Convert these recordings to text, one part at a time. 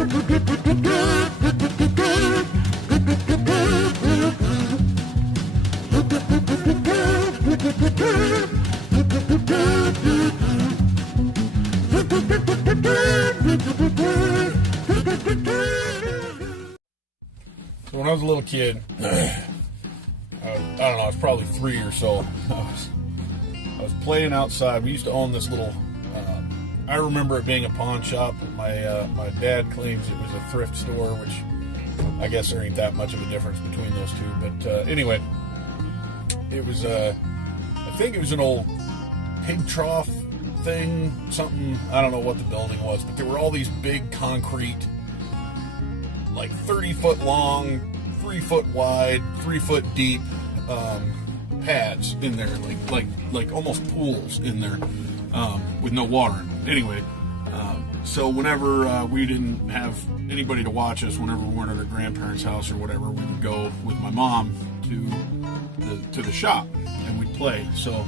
So when I was a little kid, I don't know, I was probably 3 or so. I was playing outside. We used to own this little, I remember it being a pawn shop. My dad claims it was a thrift store, which I guess there ain't that much of a difference between those two. But anyway, it was, I think it was an old pig trough thing, something, I don't know what the building was, but there were all these big concrete, like 30-foot long, 3-foot wide, 3-foot deep pads in there, like almost pools in there, with no water in them. Anyway, so whenever we didn't have anybody to watch us, whenever we weren't at our grandparents' house or whatever, we would go with my mom to the shop and we'd play. So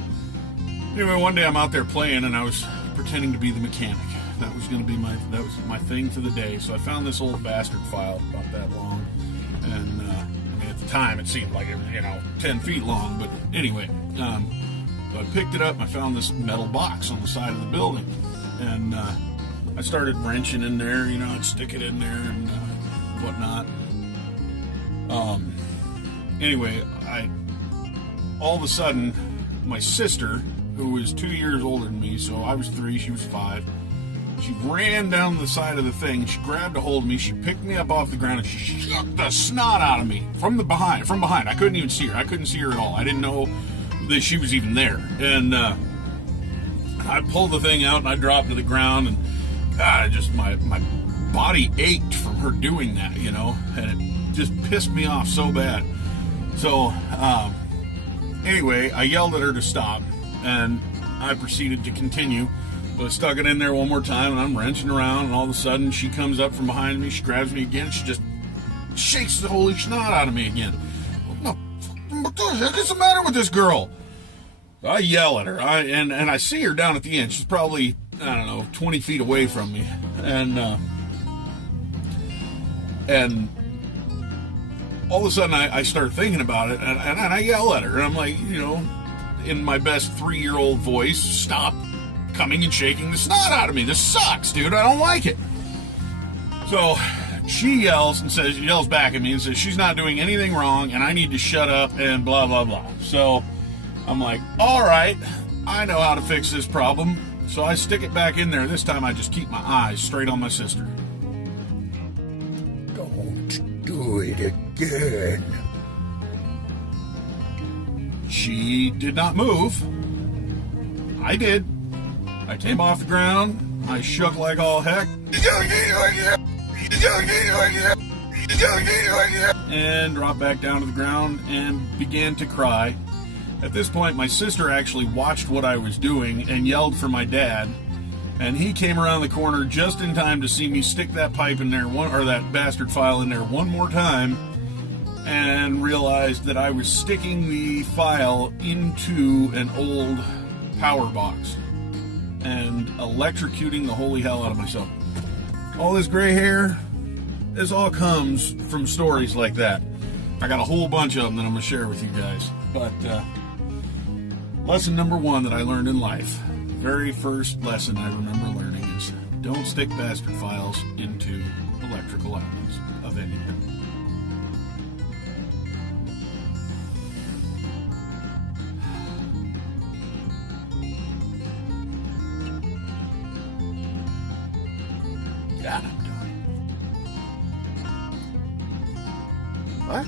anyway, one day I'm out there playing and I was pretending to be the mechanic. That was going to be my thing for the day. So I found this old bastard file about that long, and I mean, at the time it seemed like it was 10 feet long. But anyway, so I picked it up and I found this metal box on the side of the building, and I started wrenching in there. I'd stick it in there and whatnot. Anyway, all of a sudden, my sister, who was 2 years older than me, so I was 3, she was 5. She ran down the side of the thing. She grabbed a hold of me. She picked me up off the ground and she shook the snot out of me from behind. I couldn't even see her. I couldn't see her at all. I didn't know that she was even there. And I pulled the thing out and I dropped to the ground, and God, my body ached from her doing that, and it just pissed me off so bad. So anyway, I yelled at her to stop, and I proceeded to continue. So I stuck it in there one more time, and I'm wrenching around, and all of a sudden she comes up from behind me, she grabs me again, she just shakes the holy snot out of me again. What the heck is the matter with this girl? I yell at her, and I see her down at the end. She's probably, 20 feet away from me. And all of a sudden I start thinking about it, and I yell at her, and I'm like, in my best 3-year-old voice, stop coming and shaking the snot out of me. This sucks, dude. I don't like it. So she yells back at me and says she's not doing anything wrong and I need to shut up and blah, blah, blah. So I'm like, all right, I know how to fix this problem. So I stick it back in there. This time I just keep my eyes straight on my sister. Don't do it again. She did not move. I did. I came off the ground, I shook like all heck, and dropped back down to the ground and began to cry. At this point, my sister actually watched what I was doing and yelled for my dad, and he came around the corner just in time to see me stick that pipe in there, that bastard file in there one more time, and realized that I was sticking the file into an old power box and electrocuting the holy hell out of myself. All this gray hair, this all comes from stories like that. I got a whole bunch of them that I'm going to share with you guys. But lesson number 1 that I learned in life, very first lesson I remember learning, is don't stick bastard files into electrical outlets of any kind. God, I'm done. What?